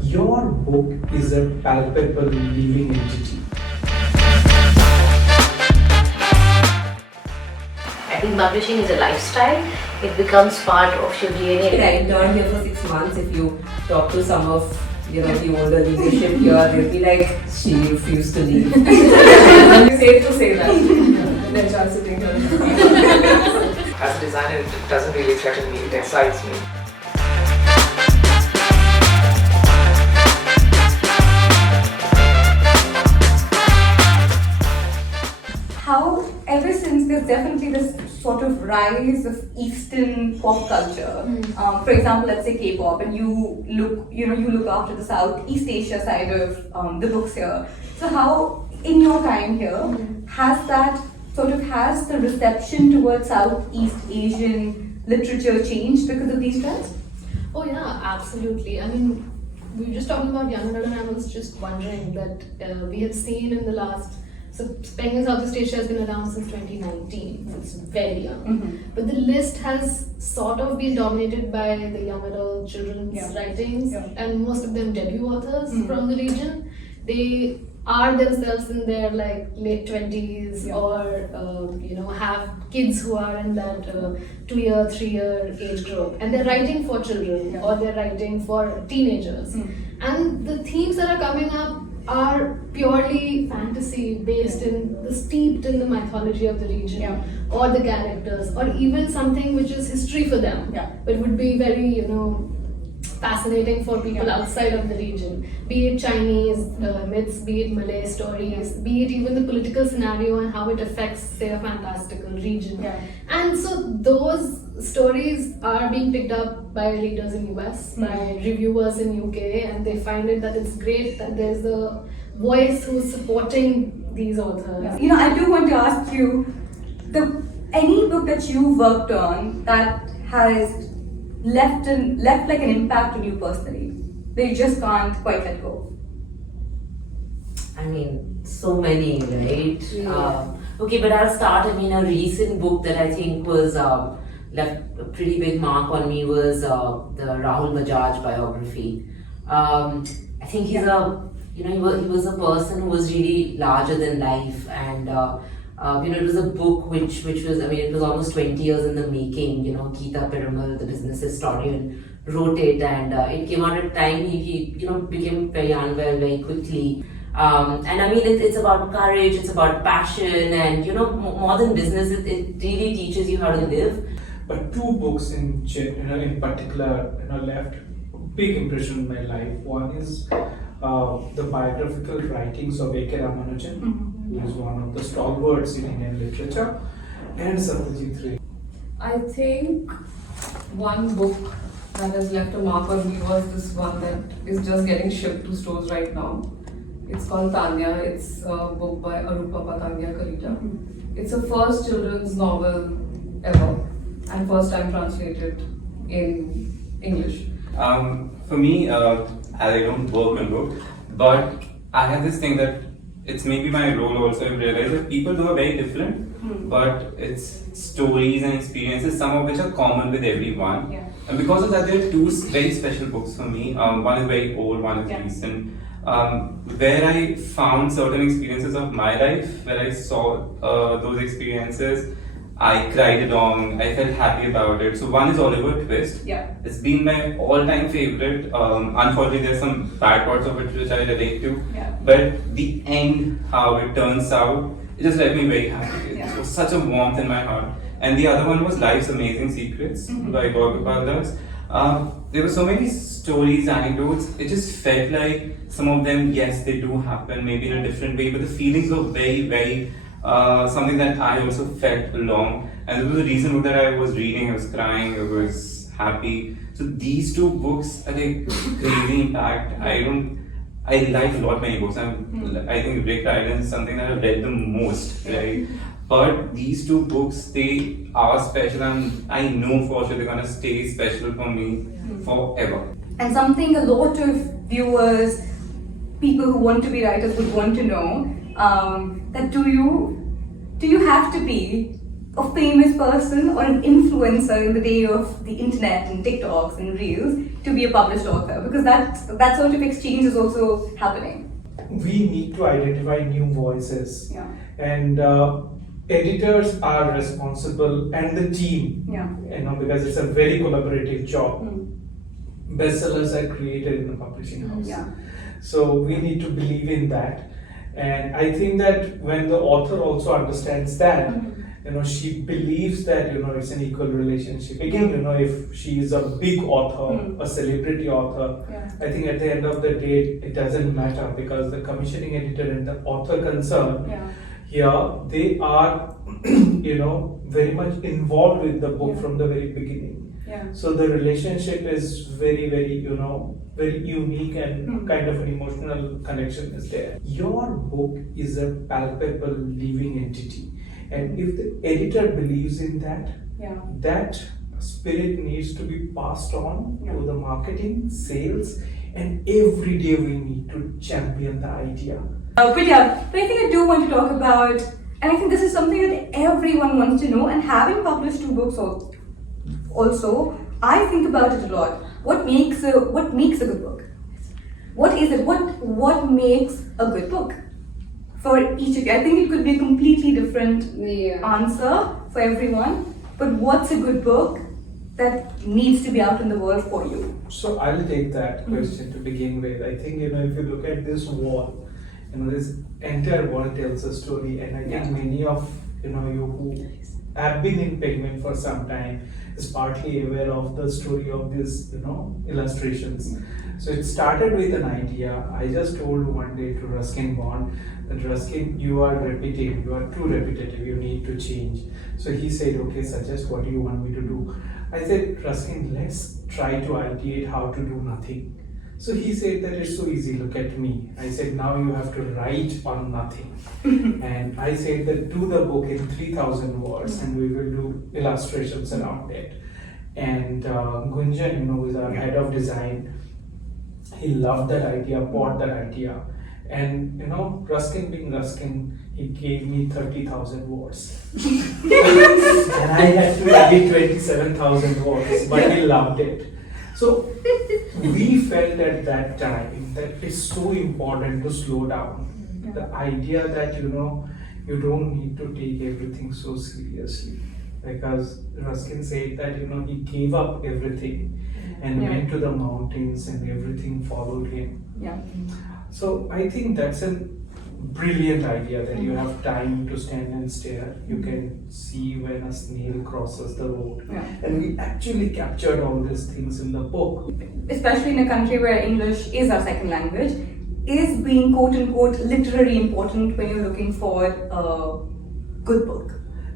Your book is a palpable living entity. I think publishing is a lifestyle. It becomes part of your DNA. I interned here for 6 months. If you talk to some of the older leadership here, they'll be like, she refused to leave. It's safe to say that. They're just sitting here. As a designer, it doesn't really threaten me, it excites me. How, ever since there's definitely this sort of rise of Eastern pop culture, for example, let's say K-pop, and you look after the Southeast Asia side of the books here. So how, in your time here, has the reception towards Southeast Asian literature changed because of these trends? Oh yeah, absolutely. I mean, we were just talking about young adult, and I was just wondering that we have seen in the last. So Penguin Southeast Asia has been around since 2019. So it's very young. But the list has sort of been dominated by the young adult children's writings, and most of them debut authors from the region. They are themselves in their late 20s or have kids who are in that 2-year, 3-year age group, and they're writing for children or they're writing for teenagers. And the themes that are coming up are purely fantasy based steeped in the mythology of the region or the characters, or even something which is history for them but would be very fascinating for people outside of the region, be it Chinese myths, be it Malay stories, be it even the political scenario and how it affects, say, a fantastical region. And so those stories are being picked up by readers in US, by reviewers in UK, and they find it that it's great that there's a voice who's supporting these authors. I do want to ask you, any book that you've worked on that has left like an impact on you personally, that you just can't quite let go? I mean, so many, right? Okay, but I'll start. A recent book that I think was left a pretty big mark on me was the Rahul Bajaj biography. I think he's he was a person who was really larger than life, and it was a book which was, it was almost 20 years in the making. Geeta Perumal, the business historian, wrote it, and it came out at a time he became very unwell very quickly. It's about courage, it's about passion, and more than business, it really teaches you how to live. But two books in particular left a big impression in my life. One is the biographical writings of A.K. Ramanujan, who is one of the stalwarts in Indian literature, and Satyajit Ray. I think one book that has left a mark on me was this one that is just getting shipped to stores right now. It's called Tanya. It's a book by Arupa Patangya Kalita. It's a first children's novel ever, and first time translated in English. For me, I don't work on books, but I have this thing that it's maybe my role also. I realize that people do are very different, but it's stories and experiences, some of which are common with everyone. And because of that, there are two very special books for me. One is very old, one is recent. Where I found certain experiences of my life, where I saw those experiences, I cried along, I felt happy about it. So one is Oliver Twist. It's been my all-time favorite. Unfortunately, there's some bad parts of it which I relate to. But the end, how it turns out, it just left me very happy. It was such a warmth in my heart. And the other one was Life's Amazing Secrets by Gurmehar Kaur. There were so many stories, anecdotes. It just felt like some of them, yes, they do happen, maybe in a different way, but the feelings were very, very something that I also felt along, and it was the reason that I was reading. I was crying, I was happy. So these two books are like crazy impact. I like a lot many books. I think Rick Riordan is something that I've read the most, right? But these two books, they are special, and I know for sure they're gonna stay special for me forever. And something a lot of viewers, people who want to be writers would want to know, that do you have to be a famous person or an influencer in the day of the internet and TikToks and Reels to be a published author? Because that sort of exchange is also happening. We need to identify new voices, Yeah. and editors are responsible, and the team, Yeah. because it's a very collaborative job. Mm. Bestsellers are created in a publishing house. Yeah. So we need to believe in that, and I think that when the author also understands that, she believes that it's an equal relationship. Again, if she is a big author, a celebrity author, Yeah. I think at the end of the day it doesn't matter, because the commissioning editor and the author concerned Yeah. here, they are very much involved with the book Yeah. from the very beginning. Yeah. So the relationship is very, very, very unique, and kind of an emotional connection is there. Your book is a palpable living entity, and if the editor believes in that, Yeah. that spirit needs to be passed on to the marketing, sales, and every day we need to champion the idea. But I think I do want to talk about, and I think this is something that everyone wants to know, and having published 2 books also, I think about it a lot. What makes a good book? What is it? What makes a good book? For each of you, I think it could be a completely different answer for everyone. But what's a good book that needs to be out in the world for you? So I'll take that question to begin with. I think if you look at this wall, this entire wall tells a story, and I think many of you who have been in pigment for some time is partly aware of the story of these illustrations. So it started with an idea. I just told one day to Ruskin Bond that Ruskin, you are repetitive, you are too repetitive, you need to change. So he said, okay, suggest what do you want me to do. I said, Ruskin, let's try to ideate how to do nothing. So he said that it's so easy, look at me. I said, now you have to write on nothing. And I said that do the book in 3,000 words and we will do illustrations around it. And Gunjan, who is our head of design, he loved that idea, bought that idea. And Ruskin being Ruskin, he gave me 30,000 words. And I had to edit 27,000 words, but he loved it. So we felt at that time that it's so important to slow down. The idea that you don't need to take everything so seriously, because Ruskin said that he gave up everything and went to the mountains and everything followed him. Yeah. So I think that's a brilliant idea, that you have time to stand and stare. You can see when a snail crosses the road. Yeah. And we actually captured all these things in the book. Especially in a country where English is our second language, is being quote unquote literary important when you're looking for a good book?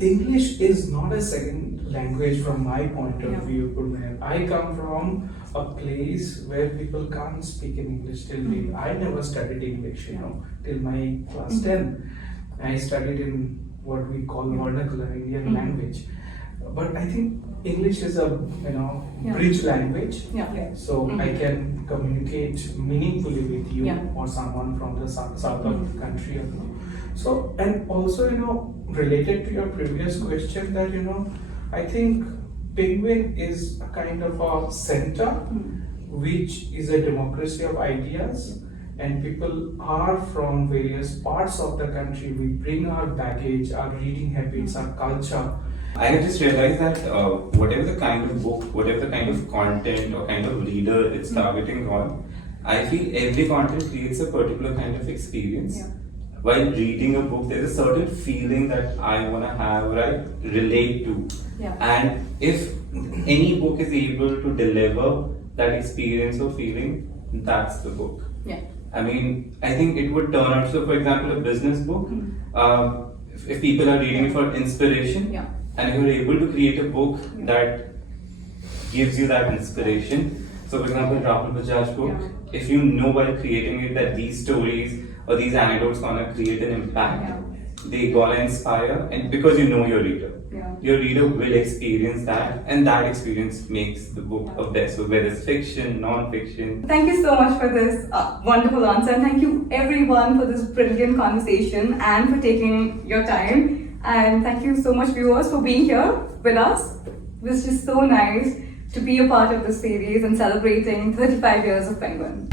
English is not a second language from my point of view, Gurmehar. I come from a place where people can't speak in English till date. I never studied English, till my class 10. I studied in what we call vernacular Indian language. But I think English is a bridge language. So I can communicate meaningfully with you or someone from the south of the country. So, and also related to your previous question, that I think Penguin is a kind of a center which is a democracy of ideas, and people are from various parts of the country. We bring our baggage, our reading habits, our culture. I have just realized that whatever the kind of book, whatever the kind of content or kind of reader it's targeting on, I feel every content creates a particular kind of experience. While reading a book, there's a certain feeling that I want to have, or I relate to. And if any book is able to deliver that experience or feeling, that's the book. I mean, I think it would turn out, so for example, a business book, if people are reading it for inspiration, and if you're able to create a book that gives you that inspiration. So for example, Rahul Bajaj book, if you know while creating it that these stories or these anecdotes gonna create an impact, they gonna inspire, and because you know your reader. Your reader will experience that, and that experience makes the book a best. So whether it's fiction, non-fiction. Thank you so much for this wonderful answer, and thank you everyone for this brilliant conversation and for taking your time. And thank you so much, viewers, for being here with us. It was just so nice to be a part of this series and celebrating 35 years of Penguin.